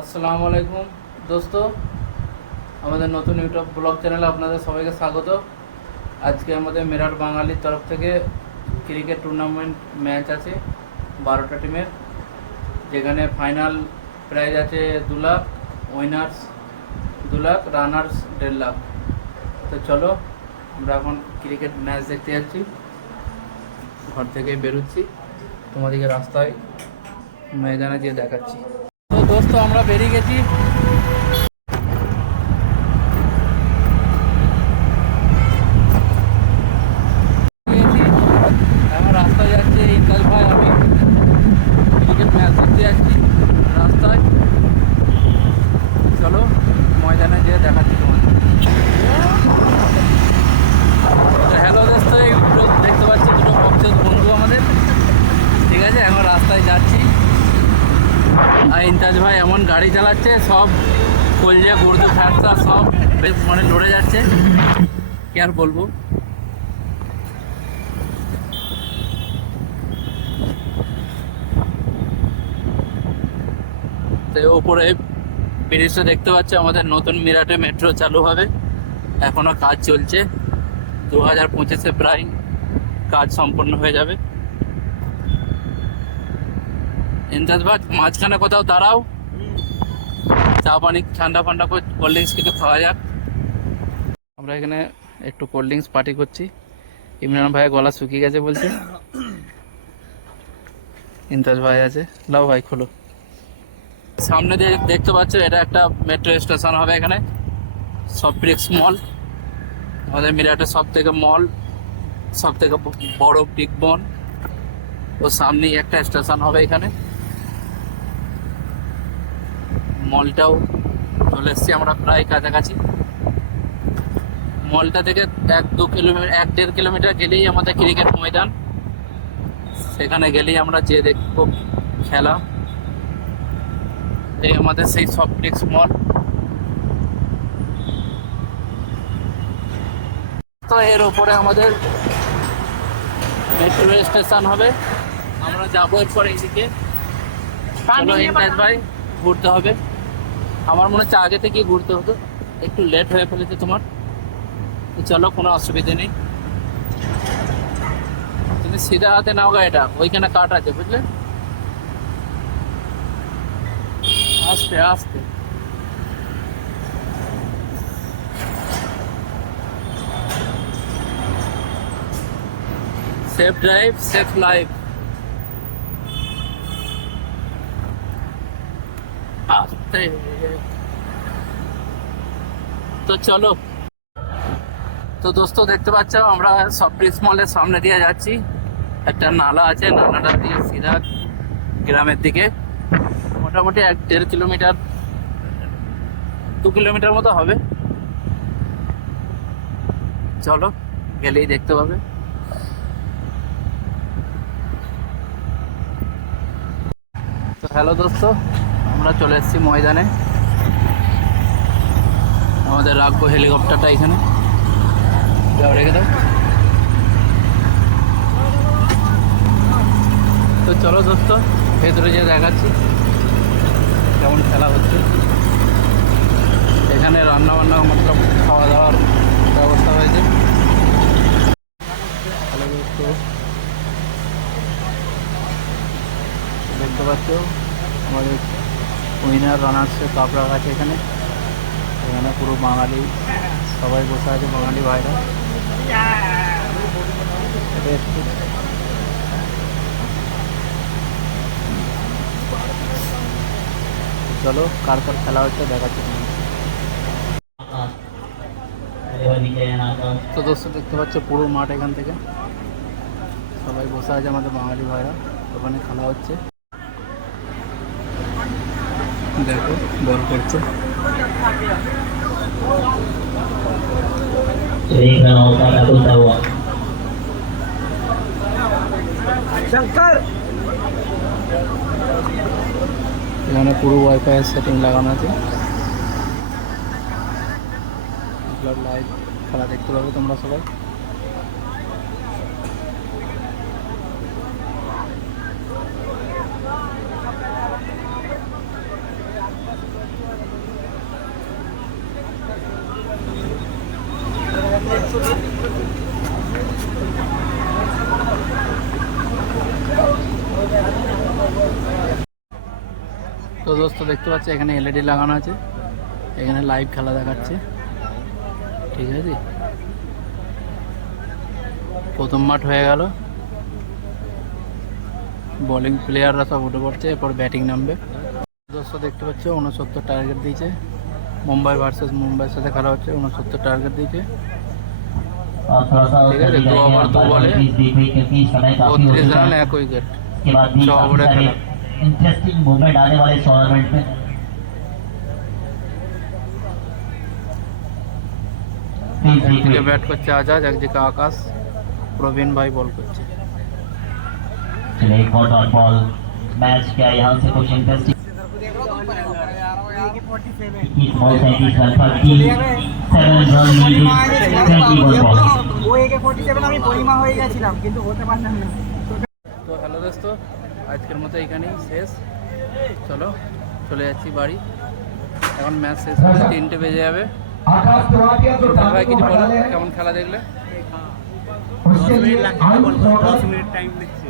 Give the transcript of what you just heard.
আসসালামু আলাইকুম দোস্ত, আমাদের নতুন ইউটিউব ব্লগ চ্যানেলে আপনাদের সবাইকে স্বাগত। আজকে আমাদের মেরাট বাঙালির তরফ থেকে ক্রিকেট টুর্নামেন্ট ম্যাচ আছে 12টা টিমের, যেখানে ফাইনাল প্রাইজ আছে 2 লাখ, উইনার্স 2 লাখ, রানার্স 1.5 লাখ। তো চলো আমরা এখন ক্রিকেট ম্যাচ দেখতে যাচ্ছি। ঘর থেকে বেরোচ্ছি, তোমাদেরকে রাস্তায় ময়দানে গিয়ে দেখাচ্ছি। তো দোস্ত আমরা বেরিয়ে গেছি। এখন রাস্তায় যাচ্ছি, ইন্টাজ ভাই আমি ক্রিকেট ম্যাচ দেখতে যাচ্ছি রাস্তায়। চলো ময়দানে যেয়ে দেখাচ্ছি তোমাদের। তো হ্যালো দোস্ত, এই দেখতে পাচ্ছি দুটো পক্ষের বন্ধু আমাদের, ঠিক আছে। এখন রাস্তায় যাচ্ছি আর ইন্টাজ ভাই এমন গাড়ি চালাচ্ছে, সব কলজে গুর্দু ফ্যাপসা সব বেশ মানে লড়ে যাচ্ছে, কি আর বলবো। তো ওপরে ব্রিজটা দেখতে পাচ্ছ, আমাদের নতুন মিরাটে মেট্রো চালু হবে, এখনো কাজ চলছে। 2025-এ প্রায় কাজ সম্পন্ন হয়ে যাবে। ইন্টাজ ভাই মাঝখানে কোথাও দাঁড়াও, চা পানি ঠান্ডা ফান্ডা করে কোল্ড ড্রিঙ্কস কিছু খাওয়া যাক। আমরা এখানে একটু কোল্ড ড্রিঙ্কস পার্টি করছি। ইমরান ভাইয়ের গলা শুকিয়ে গেছে বলছে, ইন্টাজ ভাই আছে। লাও ভাই খোলো। সামনে দিয়ে দেখতে পাচ্ছ, এটা একটা মেট্রো স্টেশন হবে এখানে, সফটব্রিক্স মল, আমাদের মিরাটের সব থেকে মল, সব থেকে বড় বিগ বন। ও সামনেই একটা স্টেশন হবে এখানে। মলটাও চলে এসছি আমরা প্রায় কাছাকাছি। মলটা থেকে 1-2 কিলোমিটার 1-1.5 কিলোমিটার গেলেই আমাদের ক্রিকেট ময়দান, সেখানে গেলেই আমরা যে দেখবো খেলা। এই আমাদের সেই সফটব্রিক্স মল। তো এর উপরে আমাদের মেট্রো স্টেশন হবে, আমরা যাবো এরপরে এইদিকে। চলো ইমরাজ ভাই, ঘুরতে হবে। আমার মনে হচ্ছে আগে থেকে ঘুরতে হতো, একটু লেট হয়ে ফেলেছে তোমার। তো চলো, কোনো অসুবিধা নেই। তুমি সিধা হাতে নাও গাড়িটা, ওইখানে কাট আছে বুঝলে, আস্তে আস্তে। Safe drive safe life. আস্তে। তো চলো। তো দোস্ত দেখতে পাচ্ছ, আমরা সফটব্রিক্স মলের সামনে দিয়ে যাচ্ছি। একটা নালা আছে, নালাটা দিয়ে সিধা গ্রামের দিকে, মোটামুটি 1-1.5 কিলোমিটার 2 কিলোমিটার মতো হবে। চলো, গেলেই দেখতে পাবে। তো হ্যালো দোস্ত, আমরা চলে এসেছি ময়দানে। আমাদের রাখবো হেলিকপ্টারটা এখানে, যাও রেখে দাও। তো চলো দোস্ত, ভেতরে যেয়ে দেখাচ্ছি কেমন খেলা হচ্ছে। এখানে রান্না বান্না মতলব খাওয়া দাওয়ার ব্যবস্থা হয়েছে। হ্যালো দোস্ত, দেখতে পাচ্ছ আমাদের উইনার রানার্সের কাপ রাখা আছে এখানে। এখানে পুরো বাঙালি সবাই বসে আছে, বাঙালি ভাইরা। চলো কার কার খেলা হচ্ছে দেখাচ্ছি। তো দোস্ত দেখতে পাচ্ছ পুরো মাঠ, এখান থেকে সবাই বসে আছে আমাদের বাঙালি ভাইরা, ওখানে খেলা হচ্ছে। দেখো বল করছে। এখানে পুরো ওয়াইফাই সেটিং লাগানো আছে, লাইভ খেলা দেখতে পাবে তোমরা সবাই। তো দোস্ত দেখতে পাচ্ছি এখানে এলইডি লাগানো আছে, এখানে লাইভ খেলা দেখাচ্ছে। ঠিক আছে, প্রথম মাঠ হয়ে গেল, বোলিং প্লেয়াররা সব উঠে পড়ছে, এরপর ব্যাটিং নামবে। দোস্ত দেখতে পাচ্ছ 69 টার্গেট দিয়েছে, মুম্বাই ভার্সেস মুম্বাইয়ের সাথে খেলা হচ্ছে। 69 টার্গেট দিয়েছে, ঠিক আছে। 2 ওভার 2 বলে 32 রান 1 উইকেट, 6 ওভারে খেলা। इंटरेस्टिंग मूवमेंट आने वाले टूर्नामेंट में। একদিকে ব্যাট করছে আজাদ, একদিকে আকাশ, প্রবীণ ভাই বল করছে। चलिए एक और डॉट बॉल मैच क्या यहाँ से कुछ इंटरेस्टिंग बॉल 37 रन पर 7 रन लीडिंग 20 बॉल। ও একে 47 আমি পরিমা হয়ে গেছিলাম কিন্তু হতে পারলাম না। তো হ্যালো দোস্ত, আজকের মতো এখানেই শেষ। চলো চলে যাচ্ছি বাড়ি, এখন ম্যাচ শেষ হচ্ছে, 3টে বেজে যাবে। ভাই কিছু বলো, কেমন খেলা দেখলে? 10 মিনিট টাইম দিচ্ছি।